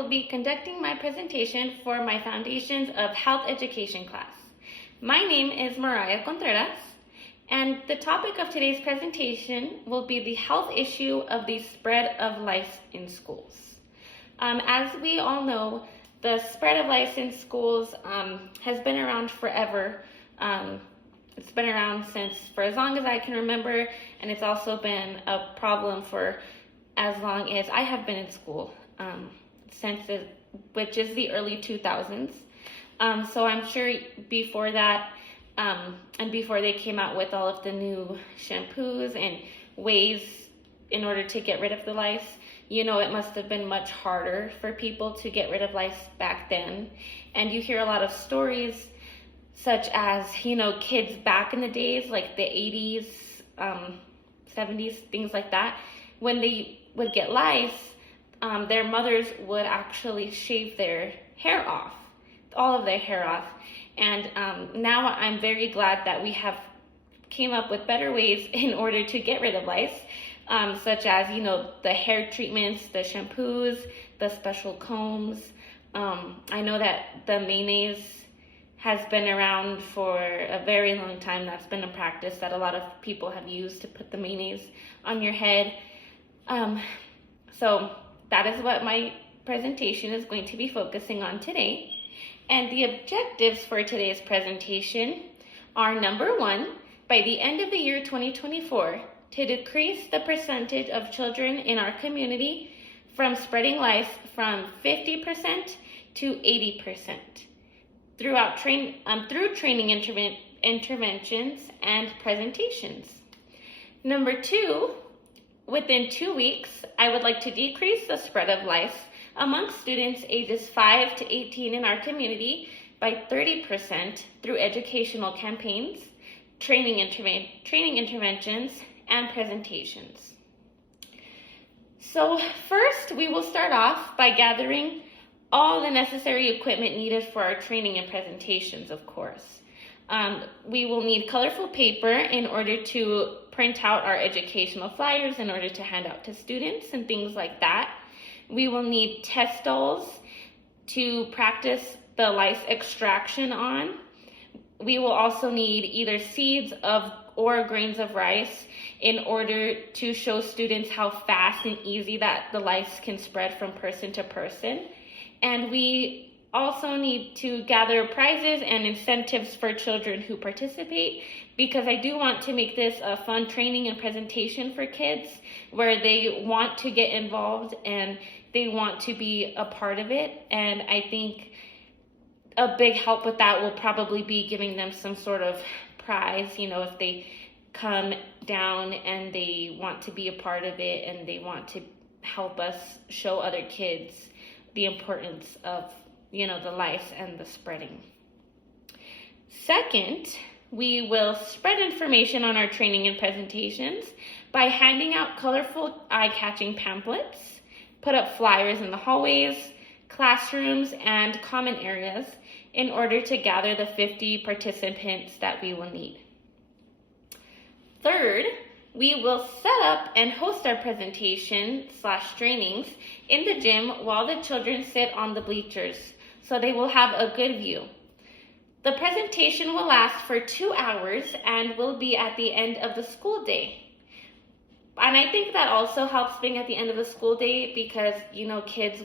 will be conducting my presentation for my Foundations of Health Education class. My name is Mariah Contreras, and the topic of today's presentation will be the health issue of the spread of lice in schools. As we all know, the spread of lice in schools has been around forever. It's been around for as long as I can remember, and it's also been a problem for as long as I have been in school, which is the early 2000s. So I'm sure before that, and before they came out with all of the new shampoos and ways in order to get rid of the lice, it must have been much harder for people to get rid of lice back then. And you hear a lot of stories such as, kids back in the days, like the 80s, 70s, things like that, when they would get lice, their mothers would actually shave their hair off, all of their hair off. And now I'm very glad that we have came up with better ways in order to get rid of lice, such as, the hair treatments, the shampoos, the special combs. I know that the mayonnaise has been around for a very long time. That's been a practice that a lot of people have used to put the mayonnaise on your head. So that is what my presentation is going to be focusing on today. And the objectives for today's presentation are: number one, by the end of the year 2024, to decrease the percentage of children in our community from spreading lice from 50% to 80% through training interventions and presentations. Number two, within 2 weeks, I would like to decrease the spread of lice amongst students ages 5 to 18 in our community by 30% through educational campaigns, training interventions, and presentations. So first, we will start off by gathering all the necessary equipment needed for our training and presentations, of course. We will need colorful paper in order to print out our educational flyers in order to hand out to students and things like that. We will need test dolls to practice the lice extraction on. We will also need either seeds or grains of rice in order to show students how fast and easy that the lice can spread from person to person. And we also need to gather prizes and incentives for children who participate, because I do want to make this a fun training and presentation for kids where they want to get involved and they want to be a part of it. And I think a big help with that will probably be giving them some sort of prize, if they come down and they want to be a part of it and they want to help us show other kids the importance of, the lice and the spreading. Second, we will spread information on our training and presentations by handing out colorful, eye-catching pamphlets, put up flyers in the hallways, classrooms, and common areas in order to gather the 50 participants that we will need. Third, we will set up and host our presentation/trainings in the gym while the children sit on the bleachers, so they will have a good view. The presentation will last for 2 hours and will be at the end of the school day. And I think that also helps being at the end of the school day because, kids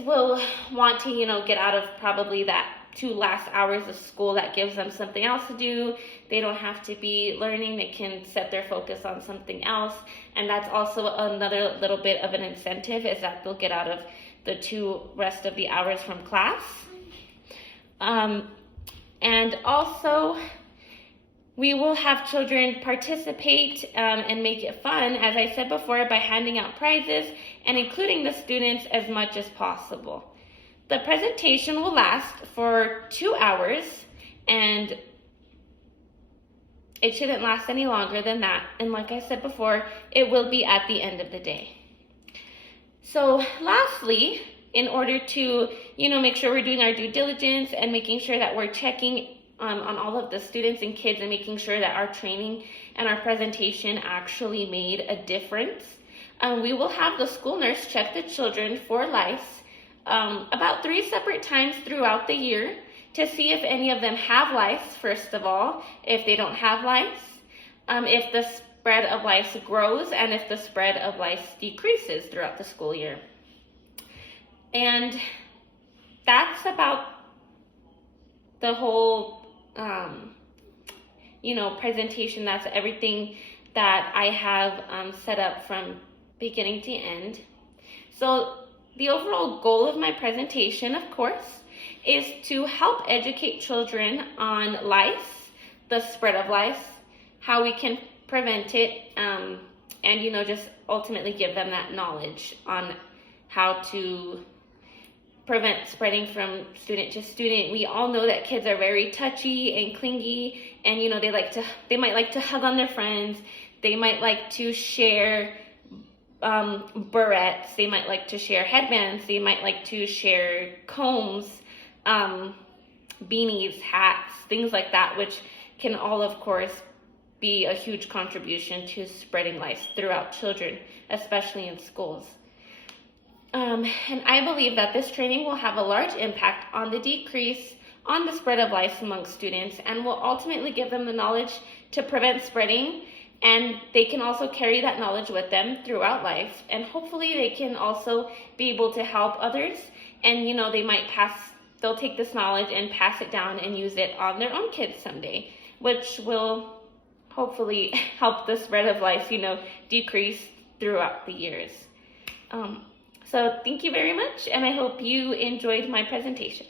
will want to, get out of probably that 2 last hours of school. That gives them something else to do. They don't have to be learning. They can set their focus on something else. And that's also another little bit of an incentive, is that they'll get out of the 2 rest of the hours from class. And also, we will have children participate and make it fun, as I said before, by handing out prizes and including the students as much as possible. The presentation will last for 2 hours, and it shouldn't last any longer than that. And like I said before, it will be at the end of the day. So lastly, in order to, make sure we're doing our due diligence and making sure that we're checking on all of the students and kids and making sure that our training and our presentation actually made a difference, We will have the school nurse check the children for lice about 3 separate times throughout the year to see if any of them have lice, first of all, if they don't have lice, if the spread of lice grows, and if the spread of lice decreases throughout the school year. And that's about the whole, presentation. That's everything that I have set up from beginning to end. So the overall goal of my presentation, of course, is to help educate children on lice, the spread of lice, how we can prevent it, and just ultimately give them that knowledge on how to prevent spreading from student to student. We all know that kids are very touchy and clingy, and they might like to hug on their friends. They might like to share barrettes. They might like to share headbands. They might like to share combs, beanies, hats, things like that, which can all, of course, be a huge contribution to spreading lice throughout children, especially in schools. And I believe that this training will have a large impact on the decrease on the spread of lice among students, and will ultimately give them the knowledge to prevent spreading, and they can also carry that knowledge with them throughout life, and hopefully they can also be able to help others, and they'll take this knowledge and pass it down and use it on their own kids someday, which will hopefully help the spread of lice, decrease throughout the years. So thank you very much, and I hope you enjoyed my presentation.